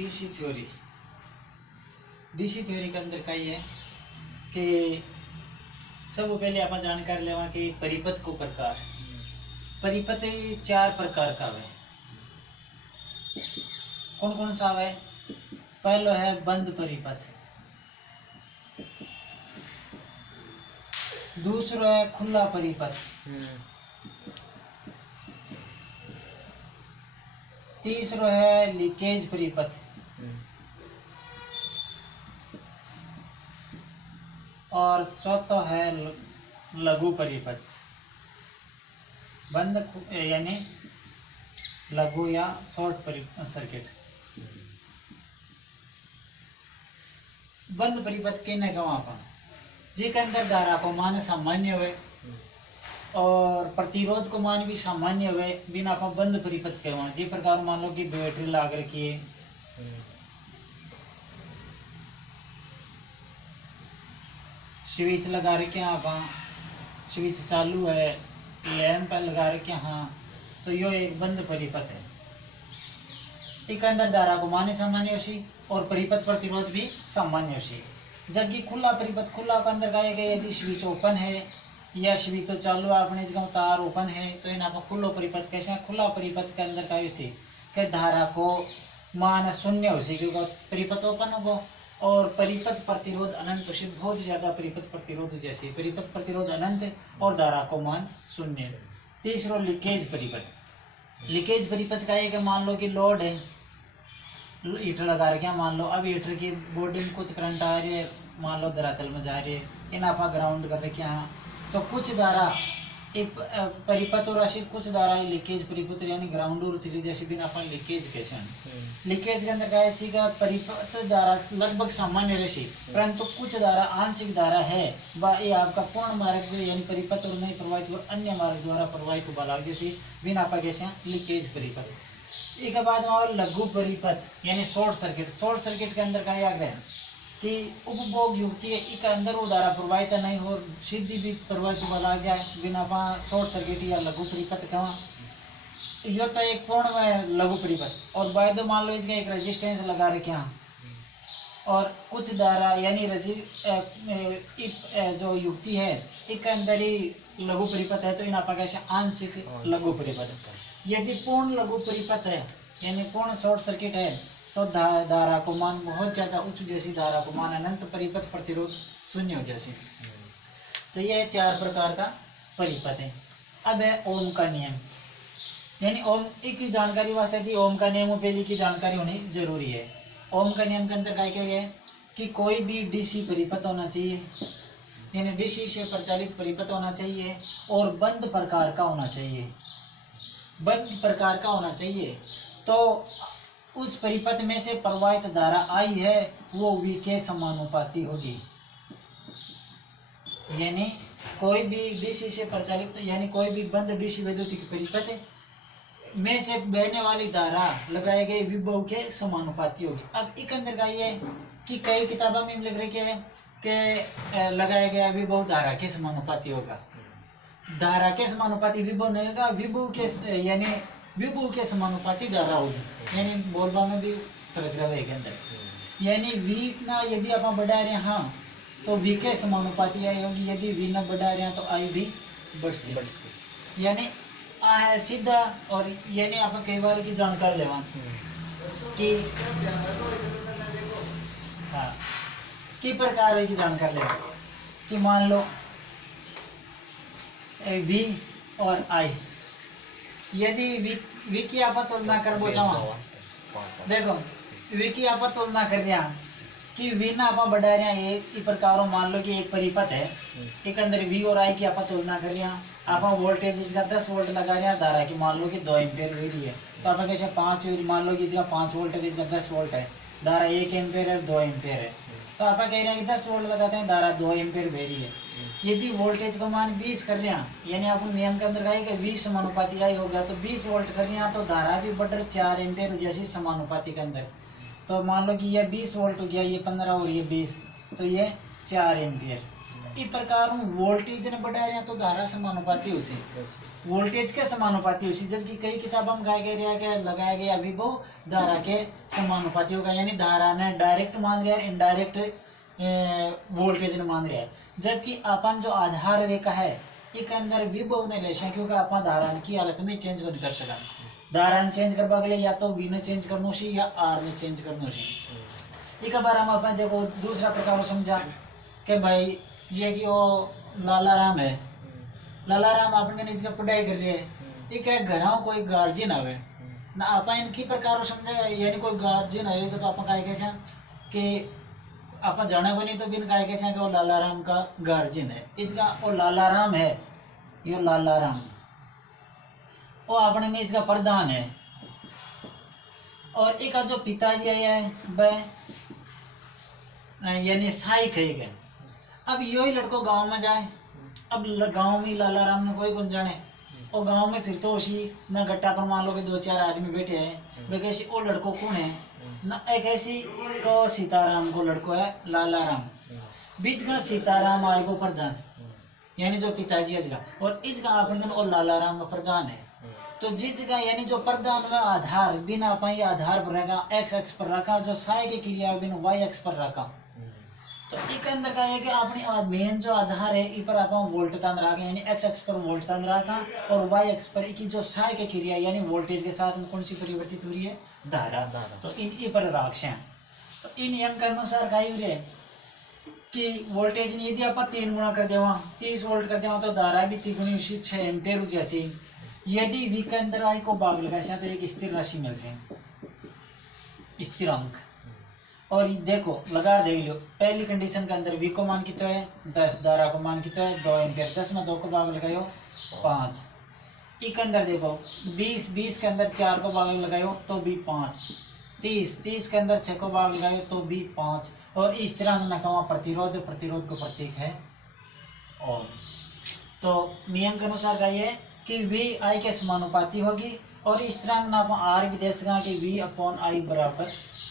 DC theory. DC theory के अंदर का ये है कि सब पहले आप जानकारी लेवा कि परिपथ को प्रकार परिपथ 4 प्रकार का है। कौन कौन सा है? पहलो है बंद परिपथ, दूसरो है खुला परिपथ, तीसरो है लीकेज परिपथ, और चौथा है लघु परिपथ। बंद यानी लघु या शॉर्ट सर्किट। बंद परिपथ के न गवा जी के अंदर धारा को मान सामान्य हुए और प्रतिरोध को मान भी सामान्य हुए बिना आप बंद परिपथ कहवा। जी प्रकार मान लो कि बैटरी लाग रखी है, स्विच लगा रखे आप, स्विच चालू है, लैंप लगा रखे हाँ, तो यो एक बंद परिपथ है। इसके अंदर धारा को मान सामान्य होशी और परिपथ प्रतिरोध भी सामान्य होशी। जबकि खुला परिपथ, खुला के अंदर कहा गया यदि स्विच ओपन है या स्विच तो चालू आपने जगह तार ओपन है तो इन आप खुला परिपथ कैसे? खुला परिपथ के अंदर का धारा को मान शून्य हो सी क्योंकि परिपथ ओपन होगा और परिपथ प्रतिरोध अनंत हो, बहुत ज्यादा परिपथ प्रतिरोध जैसे परिपथ प्रतिरोध अनंत और धारा को मान शून्य। तीसरो लीकेज परिपथ। लीकेज परिपथ का है कि मान लो कि लोड है, हीटर लगा रखे, मान लो अब हीटर की बॉडी में कुछ करंट आ रही है, मान लो धरातल में जा रही है, इन आप ग्राउंड कर रखे हैं तो कुछ धारा परिपथ और राशि कुछ धारा लीकेज परिपथ यानी ग्राउंड और चली जैसे बिना अपन लीकेज कैसे। लीकेज के अंदर क्या है परिपथ धारा लगभग सामान्य राशि परंतु कुछ धारा आंशिक धारा है ये आपका पूर्ण मार्ग यानी परिपथ और नहीं प्रवाहित और अन्य मार्ग द्वारा प्रवाहित होगा लाग जैसे बिना आप कैसे लीकेज परिपथ। एक बाद में लघु परिपथ यानी शॉर्ट सर्किट। शॉर्ट सर्किट के अंदर क्या है कि उपभोग युक्ति के अंदर वो धारा प्रवाहित नहीं हो सीधी भी प्रवाहित वाला गया बिना शॉर्ट सर्किट या लघु परिपथ कहा। यह तो एक पूर्ण लघु परिपथ। और बाय मान लो इसका एक रेजिस्टेंस लगा रखे हैं और कुछ धारा यानी जो युक्ति है इसके अंदर ही लघु परिपथ है तो इन आप कैसे आंशिक लघु परिपथ। यदि पूर्ण लघु परिपथ है यानी पूर्ण शॉर्ट सर्किट है तो धारा को मान बहुत ज्यादा उच्च जैसी धारा को मान अनंत परिपथ प्रतिरोध शून्य हो जैसी। तो यह 4 प्रकार का परिपथ है। अब है ओम का नियम यानी ओम की जानकारी वास्ते थी ओम का नियम पहले की जानकारी होनी जरूरी है। ओम का नियम के अंदर क्या है कि कोई भी डीसी परिपथ होना चाहिए यानी डीसी से प्रचालित परिपथ होना चाहिए और बंद प्रकार का होना चाहिए। बंद प्रकार का होना चाहिए तो उस परिपथ में से प्रवाहित धारा आई है वो V के समानुपाती होगी। यानी कोई भी डीसी से प्रचालित यानी कोई भी बंद डीसी वैद्युतिक परिपथ में से बहने वाली धारा लगाए गए विभव के समानुपाती होगी। अब एक अंदर का ये कि कई किताबों में लिख रखे हैं कि लगाया गया विभव धारा के समानुपाती होगा। धारा के समानुपाती विभव नहीं होगा, विभव के यानी विभव के समानुपाती धारा होगी। यानी बोलबा में भी प्रक्रिया के अंदर यानी V ना यदि आप बढ़ा रहे हैं हाँ तो V के समानुपाती आई होगी, यदि V ना बढ़ा रहे हैं तो I भी बढ़ यानी आ है सीधा। और यानी आप कई बार की जानकारी लेवा कि हाँ की प्रकार की जानकारी लेवा कि मान लो V और I यदि V की आप तुलना कर देखो V की आप तुलना कर रहे हैं कि V ना आप बढ़ा रहे हैं एक प्रकार मान लो कि एक परिपथ है एक अंदर V और I की आप तुलना कर रहे हैं। आप वोल्टेज इसका 10 वोल्ट लगा रहे हैं धारा की मान लो कि 2 एम्पियर ले रही है तो आप कैसे 5 मान लो कि इसका 5 वोल्ट है इसका 10 वोल्ट है धारा 1 एम्पियर है 2 एम्पियर है तो आप कह रहे हैं कि 10 वोल्ट लगाते हैं धारा 2 एम्पियर बह रही है। यदि वोल्टेज का मान 20 कर रहे हैं यानी आप नियम के अंदर कहेंगे 20 समानुपाती आई हो गया तो 20 वोल्ट कर रहे हैं तो धारा भी बढ़ रही 4 एम्पियर जैसी समानुपाती के अंदर। तो मान लो कि ये 20 वोल्ट हो गया ये 15 और ये 20 तो ये 4 एम्पियर इस प्रकार वोल्टेज ने बढ़ा रहे हैं तो धारा समानुपाती उसी वोल्टेज के समानुपाती उसी, जबकि कई किताबों में लगाया गया विभव धारा के समानुपाती होगा, यानी धारा ने डायरेक्ट मान रहा है, इनडायरेक्ट वोल्टेज ने मान रहा है। जबकि अपन जो आधार रेखा है एक अंदर विभव ने ले, क्योंकि अपन धारा की हालत में चेंज नहीं कर सका। धारा चेंज करवा के लिए या तो वी ने चेंज करना सी या आर ने चेंज करना सी। एक बार हम अपन देखो दूसरा प्रकार समझा कि भाई ये कि वो लालाराम है, लालाराम अपन के इसका पढ़ाई कर रही है, एक है घरों कोई गार्जियन आवे ना, अपन इनकी प्रकार समझा, यानी कोई गार्जियन आएगा तो अपन कहे कैसे कि अपन जाने को नहीं तो बिन कहे कैसे कि वो लालाराम का गार्जियन है, इसका वो लालाराम है, ये लालाराम वो अपने में इसका प्रधान है। और एक जो पिताजी आया है वह यानी सहायक है। अब यो ही लड़को गांव में जाए, अब गांव में लालाराम ने कोई कौन जाने, और गांव में फिर तो उसी न गट्टा पर मान लो कि 2-4 आदमी बैठे हैं, वैसे वो लड़को कौन है न, एक ऐसी को सीताराम को लड़को है लालाराम, बीच का सीताराम आय को प्रधान यानी जो पिताजी है, और इस का अपन और लालाराम प्रधान है। तो जिस जगह यानी जो प्रधान में आधार बिना पाई आधार पर रखा, एक्स एक्स पर रखा, जो सहायक की क्रिया बिना वाई एक्स पर रखा, तो एक अंदर का है कि अपनी मेन जो आधार है इस पर आप वोल्ट तान रखा, यानी एक्स एक्स पर वोल्ट तान रखा, और वाई एक्स पर की जो सहायक क्रिया यानी वोल्टेज के साथ में कौन सी परिवर्तित हो रही है, धारा, तो इन पर राक्ष हैं। तो इन नियम के अनुसार का ही कि वोल्टेज ने यदि आप 3 गुना कर देवा 30 वोल्ट कर देवा तो धारा भी 3 गुनी 6 एम्पेयर जैसी। यदि v के अंदर आई को भाग लगा तो एक स्थिर राशि मिल से स्थिरांक, और देखो लगा दे लो पहली कंडीशन के अंदर v को मान कितना है 10, धारा को मान कितना है 2 एम्पियर, 10 में 2 को भाग लगायो 5। एक अंदर देखो 20 के अंदर 4 को भाग लगायो तो भी 5, 30 के अंदर 6 को भाग लगायो तो भी 5, और इस तरह नकामा प्रतिरोध को प्रतीक है ओम। तो नियम के अनुसार का ये कि v i के समानुपाती होगी, और इस तरह ना आर भी दे सका कि v अपॉन आई बराबर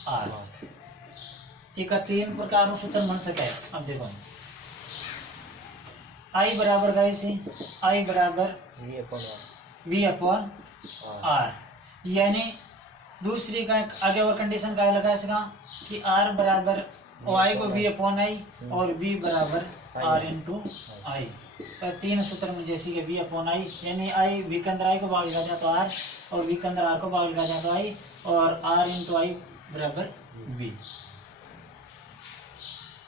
आर। एक 3 प्रकार सूत्र बन सके। अब देखो आई बराबर का इसे आई बराबर v अपॉन आर, यानी दूसरी का आगे और कंडीशन का लगा सका कि r बराबर आई को v अपॉन आई और v बराबर r इंटू आई। तो 3 सूत्र में जैसे कि v अपॉन आई, यानी आई v के अंदर आई को भाग लगा दिया तो r, और v के अंदर r को भाग लगा दिया तो आई, और r इंटू आई बराबर v।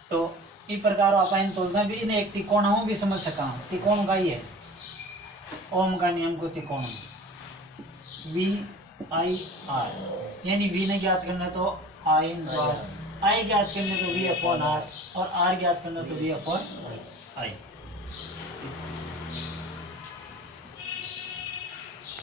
तो इस प्रकार अपन तुलना भी इन एक त्रिकोण भी समझ सका, त्रिकोण का ही है ओम का नियम को त्रिकोण v i r, यानी v ने ज्ञात करना तो i इंटू r, i ज्ञात करना तो v अपॉन r, और r ज्ञात करना तो v अपॉन i।